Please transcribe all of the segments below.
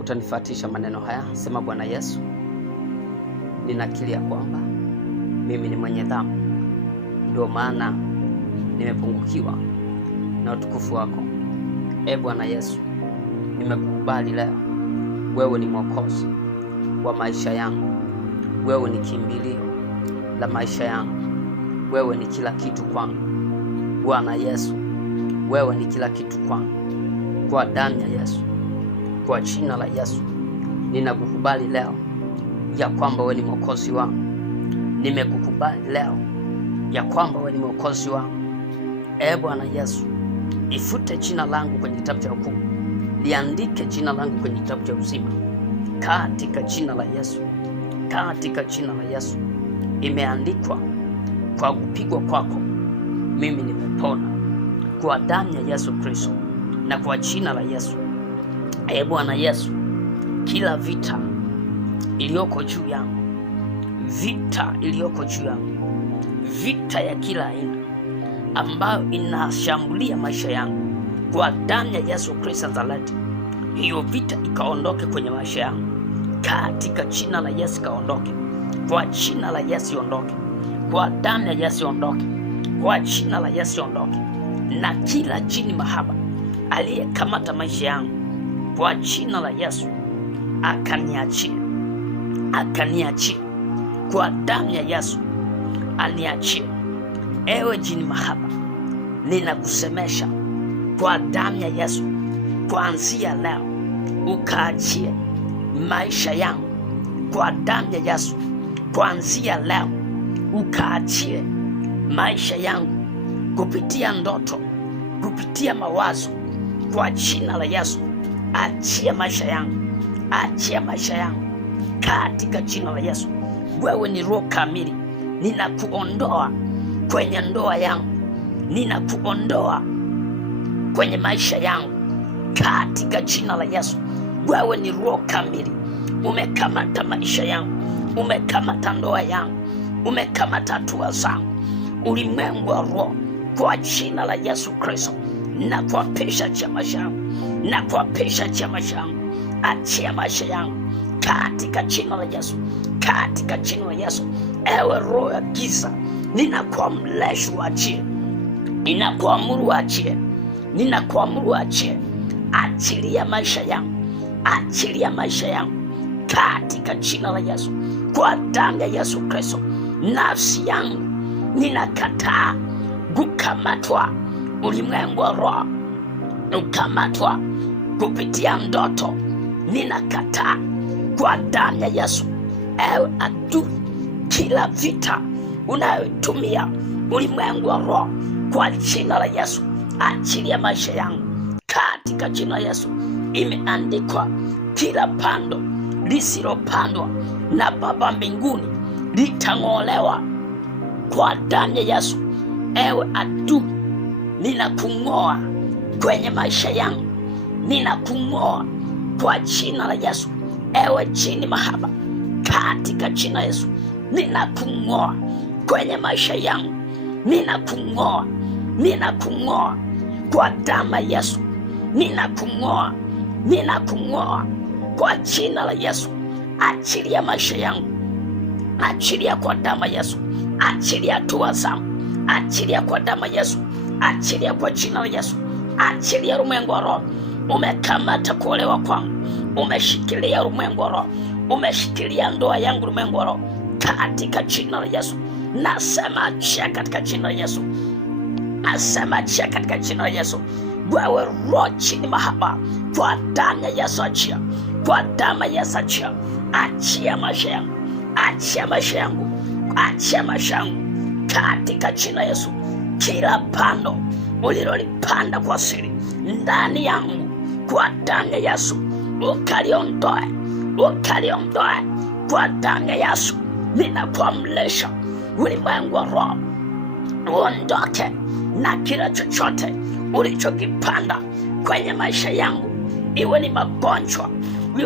utanifuatisha maneno haya. Sema, Bwana Yesu, ninakiri ya kwamba mimi ni mwenye dhambi, ndio maana nimepungukiwa na utukufu wako. Bwana Yesu, nimekubali leo, wewe ni mwokozi wa maisha yangu, wewe ni kimbilio la maisha yangu, wewe ni kila kitu kwangu. Bwana Yesu, wewe ni kila kitu kwangu. Kwa damu ya Yesu, kwa jina la Yesu, ninakukubali leo ya kwamba wewe ni mwokozi wangu. Nimekukubali leo ya kwamba wewe ni mwokozi wangu. Bwana Yesu, ifute jina langu kwenye kitabu cha hukumu, liandike jina langu kwenye kitabu cha uzima, katika jina la Yesu, katika jina la Yesu. Imeandikwa, kwa kupigwa kwako mimi nimepona, kwa damu ya Yesu Kristo na kwa jina la Yesu. Bwana Yesu, kila vita iliyoko juu yangu, vita iliyoko juu yangu, vita ya kila aina ambayo inashambulia maisha yangu, kwa damu ya Yesu Kristo Nazareti, hiyo vita ikaondoke kwenye maisha yangu, katika jina la Yesu. Kaondoke kwa jina la Yesu, ondoke kwa damu ya Yesu, ondoke kwa jina la Yesu, ondoke. Na kila jini mahaba aliyekamata maisha yangu, kwa jina la Yesu akaniachie, akaniachie kwa damu ya Yesu, aniachie. Ewe jini mahaba, ninakusemesha kwa damu ya Yesu, kuanzia leo ukaachie maisha yangu, kwa damu ya Yesu. Kuanzia leo ukaachie maisha yangu, kupitia ndoto, kupitia mawazo, kwa jina la Yesu. Achia maisha yangu, achia maisha yangu katika jina la Yesu. Wewe ni roho kamili, ninakuondoa kwenye ndoa yangu, ninakuondoa kwenye maisha yangu katika jina la Yesu. Wewe ni roho kamili, umekamata maisha yangu, umekamata ndoa yangu, umekamata hatua zangu, ulimwengu wa roho, kwa jina la Yesu Kristo. Na kuapisha achia maisha yangu, na kuapisha achia maisha yangu, achia maisha yangu katika jina la Yesu, katika jina la Yesu. Ewe roho ya giza, ninakuamrisha uachie, ninakuamuru uachie, ninakuamuru uachie. Achilia maisha yangu, achilia maisha yangu katika jina la Yesu, kwa damu ya Yesu Kristo. Nafsi yangu ninakataa kukamatwa, ulimwengu wa roho ukamatwa kupitia ndoto, ninakataa kwa damu ya Yesu. Ewe adui, kila vita unayotumia ulimwengu wa roho, kwa jina la Yesu achilia maisha yangu katika jina la Yesu. Imeandikwa, kila pando lisilopandwa na Baba mbinguni litang'olewa kwa damu ya Yesu. Ewe adui, ninakung'oa kwenye maisha yangu, ninakung'oa kwa jina la Yesu. Ewe jini mahaba, katika jina la Yesu ninakung'oa kwenye maisha yangu, ninakung'oa, ninakung'oa kwa damu ya Yesu, ninakung'oa, ninakung'oa kwa jina la Yesu. Achilia maisha yangu, achilia kwa damu ya Yesu, achilia hatua zangu, achilia kwa damu ya Yesu, achilia kwa jina la Yesu, achilia ulimwengu wa roho. Umekamata kuolewa kwangu, umeshikilia ulimwengu wa roho, umeshikilia ndoa yangu ulimwengu wa roho, katika jina la Yesu. Nasema achia katika jina la Yesu, nasema achia katika jina la Yesu. Wewe roho chini mahaba, kwa damu ya Yesu achia, kwa damu ya Yesu achia. Achia maisha yangu, achia maisha yangu, achia maisha yangu katika jina la Yesu. Kila pando ulilolipanda kwa siri ndani yangu, kwa damu ya Yesu ukaliondoe, ukaliondoe kwa damu ya Yesu. Ninakuamrisha ulimwengu wa roho uondoke, na kila chochote ulichokipanda kwenye maisha yangu, iwe ni magonjwa,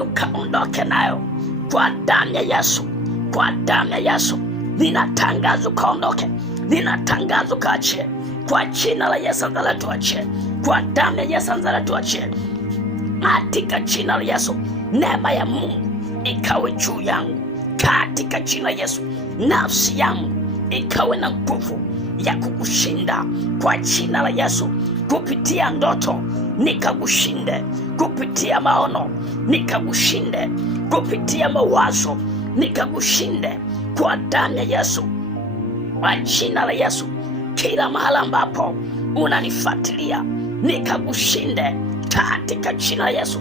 ukaondoke nayo kwa damu ya Yesu, kwa damu ya Yesu. Ninatangaza ukaondoke, ninatangaza ukaachie kwa jina la Yesu. Nazareti uachie kwa damu ya Yesu. Nazareti uachie katika jina la Yesu. neema ya Mungu ikawe juu yangu katika jina Yesu. Nafsi yangu ikawe na nguvu ya kukushinda kwa jina la Yesu. Kupitia ndoto nikakushinde, kupitia maono nikakushinde, kupitia mawazo nikakushinde kwa damu ya Yesu, kwa jina la Yesu. Kila mahali ambapo unanifuatilia nikakushinde katika jina la Yesu.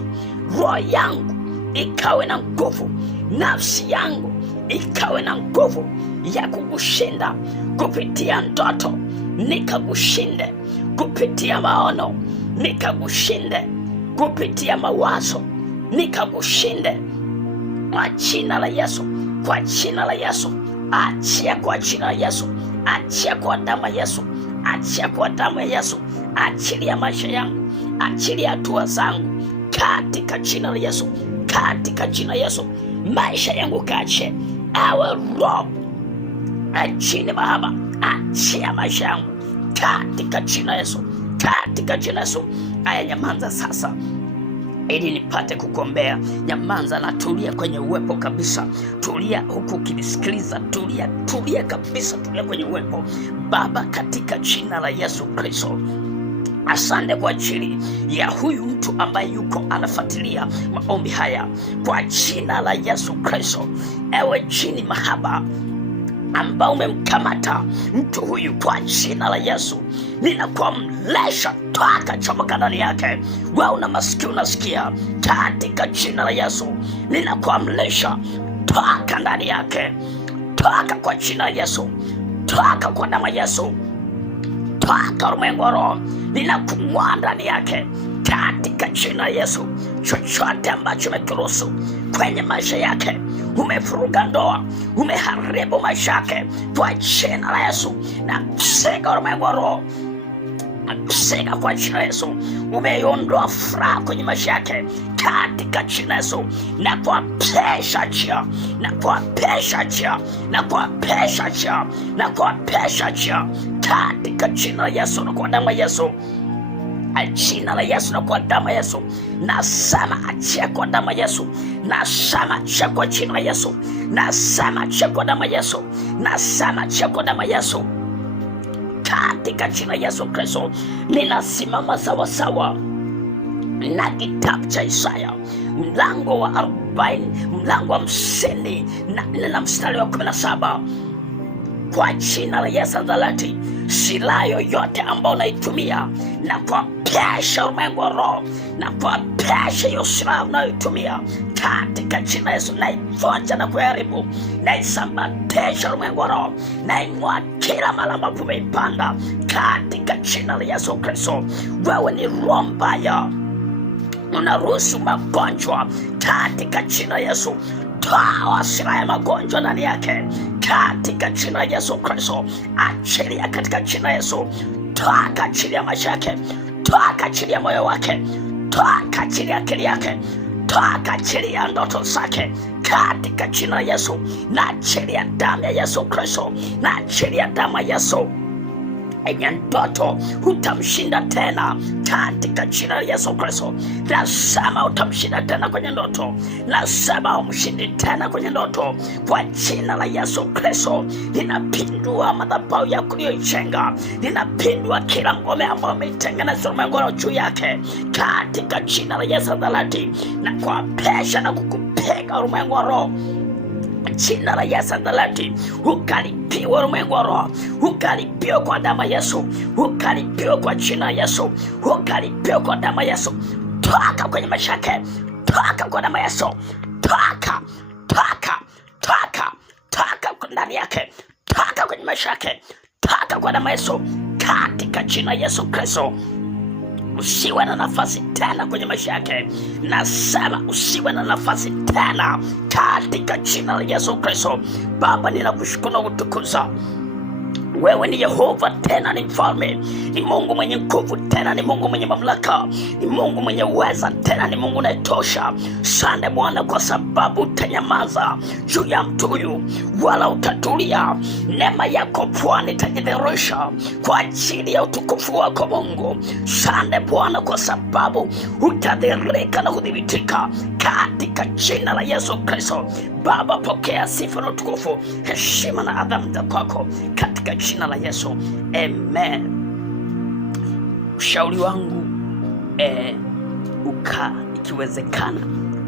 Roho yangu ikawe na nguvu, nafsi yangu ikawe na nguvu ya kukushinda kupitia ndoto nikakushinde, kupitia maono nikakushinde, kupitia mawazo nikakushinde kwa jina la Yesu, kwa jina la Yesu. Achia kwa jina la Yesu, achia kwa damu ya Yesu, achia kwa damu ya Yesu. Achilia maisha yangu, achilia hatua zangu katika jina la Yesu, katika jina la Yesu. Maisha yangu kache awe roho achini mahaba, achia maisha yangu katika jina la Yesu, katika jina la Yesu. Aya, nyamanza sasa ili nipate kukuombea. Nyamanza na tulia kwenye uwepo kabisa. Tulia huku ukinisikiliza, tulia kabisa, tulia kwenye uwepo. Baba, katika jina la Yesu Kristo, asante kwa ajili ya huyu mtu ambaye yuko anafuatilia maombi haya kwa jina la Yesu Kristo. Ewe jini mahaba ambao umemkamata mtu huyu kwa jina la Yesu, ninakuamrisha toka, chomoka ndani yake. Wewe una masikio unasikia, katika jina la Yesu ninakuamrisha toka ndani yake, toka kwa jina la Yesu, toka kwa damu ya Yesu, toka ulimwengu wa roho, ninakung'oa ndani yake katika jina la Yesu. Chochote ambacho umekiruhusu kwenye maisha yake, umevuruga ndoa, umeharibu maisha yake, kwa jina la Yesu na kusega ulimwengu wa roho, kusega kwa jina la Yesu. Umeiondoa furaha kwenye maisha yake katika jina la Yesu, na kuapesha chia, na kuapesha chia, na kuapesha chia, na kuapesha chia katika jina la Yesu na kwa damu ya Yesu. Jina la Yesu na kwa damu ya Yesu, nasema achia kwa damu ya Yesu, nasema achia kwa jina la Yesu, nasema achia kwa damu ya Yesu, nasema achia kwa damu ya Yesu katika jina la Yesu Kristo. Ninasimama sawa sawa na kitabu cha Isaya mlango wa 40, mlango wa 50 na mstari wa 17. Kwa jina la Yesu Nazareti, silaha yoyote ambayo unaitumia na kuapesha ulimwengu wa roho, na kuapesha hiyo silaha unayoitumia katika jina la Yesu, naivunja na kuharibu, naisambatisha ulimwengu wa roho, naing'oa kila mahali ambapo umeipanda katika jina la Yesu Kristo. Wewe ni roho mbaya, unaruhusu magonjwa katika jina la Yesu. Toa silaha ya magonjwa ndani yake katika jina la Yesu Kristo. Achilia katika jina la Yesu. Toa achilia maisha yake, toa achilia moyo wake, toa achilia akili yake, toa achilia ndoto zake katika jina la Yesu. Na achilia damu ya Yesu Kristo, na achilia damu ya Yesu. Enye ndoto utamshinda tena katika jina la Yesu Kristo. Nasema utamshinda tena kwenye ndoto, nasema umshindi tena kwenye ndoto kwa jina la Yesu Kristo. Ninapindua madhabahu ya kuliyojenga, ninapindua kila ngome ambayo umeitengeneza ulimwengu juu yake katika jina la Yesu Nazareti, na kuapesha na kukupega ulimwengu wa roho jina la Yesu Nazareti. Ukalipiwa ulimwengu wa roho, ukalipiwa kwa damu ya Yesu, ukalipiwa kwa jina la Yesu, ukalipiwa kwa damu ya Yesu. Toka kwenye maisha yake, toka kwa damu ya Yesu, toka ndani yake, toka kwenye maisha yake, toka kwa damu ya Yesu katika jina la Yesu Kristo. Usiwe na nafasi tena kwenye maisha yake. Nasema usiwe na nafasi tena katika jina la Yesu Kristo. Baba, ninakushukuru na kutukuza Wewe ni Yehova, tena ni mfalme, ni Mungu mwenye nguvu, tena ni Mungu mwenye mamlaka, ni Mungu mwenye uweza, tena ni Mungu unayetosha. Asante Bwana kwa sababu utanyamaza juu ya mtu huyu, wala utatulia. Neema yako Bwana itajidhihirisha kwa ajili ya utukufu wako Mungu. Asante Bwana kwa sababu utadhihirika na kudhibitika katika jina la Yesu Kristo. Baba, pokea sifa na utukufu, heshima na adhamu kwako katika jina la Yesu. Amen. Ushauri wangu ikiwezekana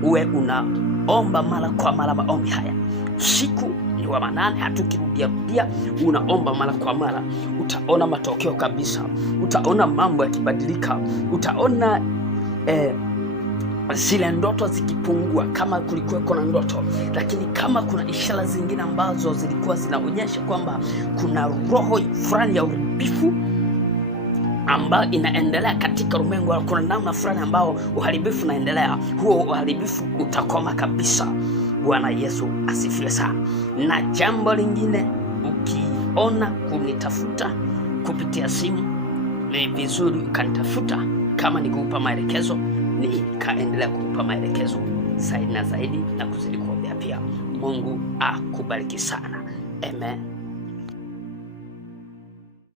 uwe unaomba mara kwa mara maombi haya. Usiku ni wa manane, hatukirudia pia, unaomba mara kwa mara, utaona matokeo kabisa. Utaona mambo yakibadilika, utaona zile ndoto zikipungua kama kulikuweko na ndoto, lakini kama kuna ishara zingine ambazo zilikuwa zinaonyesha kwamba kuna roho fulani ya uharibifu ambayo inaendelea katika ulimwengu, kuna namna fulani ambao uharibifu unaendelea, huo uharibifu utakoma kabisa. Bwana Yesu asifiwe sana. Na jambo lingine, ukiona kunitafuta kupitia simu, ni vizuri ukanitafuta. Kama nikupa maelekezo, nikaendelea kukupa maelekezo zaidi na zaidi, na kuzidi kuombea pia. Mungu akubariki sana. Amen.